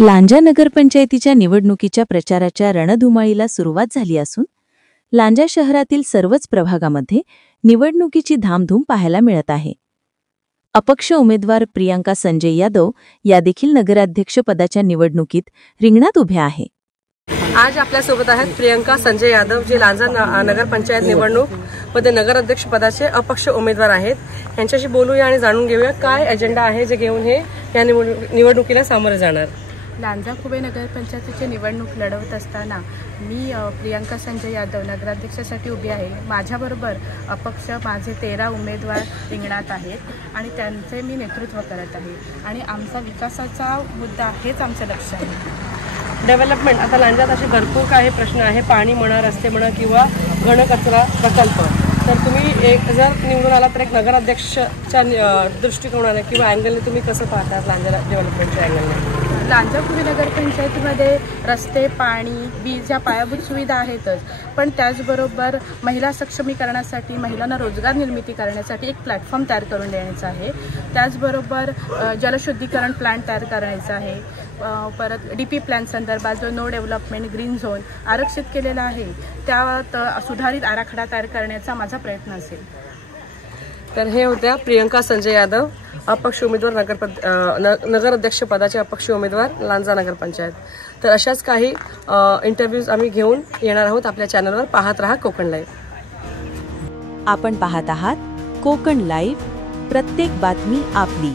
लांजा नगरपंचायतीच्या निवडणुकीच्या प्रचाराच्या रणधुमाळीला सुरुवात झाली असून लांजा शहरातील सर्वच प्रभागामध्ये निवडणुकीची धामधूम पाहायला मिळत आहे। अपक्ष उमेदवार प्रियंका संजय यादव या देखील नगराध्यक्षपदाच्या निवडणुकीत रिंगणात उभ्या आहे। आज आपल्यासोबत आहेत प्रियंका संजय यादव, जे लांजा नगरपंचायत निवडणूक मध्ये नगराध्यक्षपदाचे अपक्ष उमेदवार आहेत। यांच्याशी बोलूया आणि जाणून घेऊया काय एजेंडा आहे जे घेऊन हे या निवडणुकीला सामोरे जाणार। लांजा खुबे नगरपंचायतीची निवडणूक लढवत असताना मी प्रियंका संजय यादव नगराध्यक्षासाठी उभी आहे। माझ्याबरोबर अपक्ष माझे 13 उमेदवार रिंगणात आहेत आणि त्यांचे मी नेतृत्व करत आहे आणि आमचा विकासाचा मुद्दा हेच आमचं लक्ष आहे। डेव्हलपमेंट, आता लांजात असे भरपूर काही प्रश्न आहे, पाणी म्हणा, रस्ते म्हणा किंवा घनकचरा प्रकल्प। तर तुम्ही जर निवडून आला तर एक नगराध्यक्षच्या दृष्टिकोनाने किंवा अँगलने तुम्ही कसं पाहतात लांजा डेव्हलपमेंटच्या अँगलने? लांजा खुबे नगरपंचायतीमध्ये रस्ते, पाणी, वीज या पायाभूत सुविधा आहेतच, पण त्याचबरोबर महिला सक्षमीकरणासाठी, महिलांना रोजगार निर्मिती करण्यासाठी एक प्लॅटफॉर्म तयार करून देण्याचा आहे। त्याचबरोबर जलशुद्धीकरण प्लांट तयार करायचा आहे। परत DP प्लॅन संदर्भात जो नो डेव्हलपमेंट ग्रीन झोन आरक्षित केलेला आहे त्यात सुधारित आराखडा तयार करण्याचा माझा प्रयत्न असेल। तर हे होत्या प्रियंका संजय यादव, अपक्ष उमेदवार नगराध्यक्ष पदाचे अपक्ष उमेदवार लांजा नगरपंचायत। तर अशाच काही इंटरव्ह्यूज आम्ही घेऊन येणार आहोत आपल्या चॅनलवर। पाहत रहा कोकण लाईव्ह। आपण पाहत आहात कोकण लाईव्ह, प्रत्येक बातमी आपली।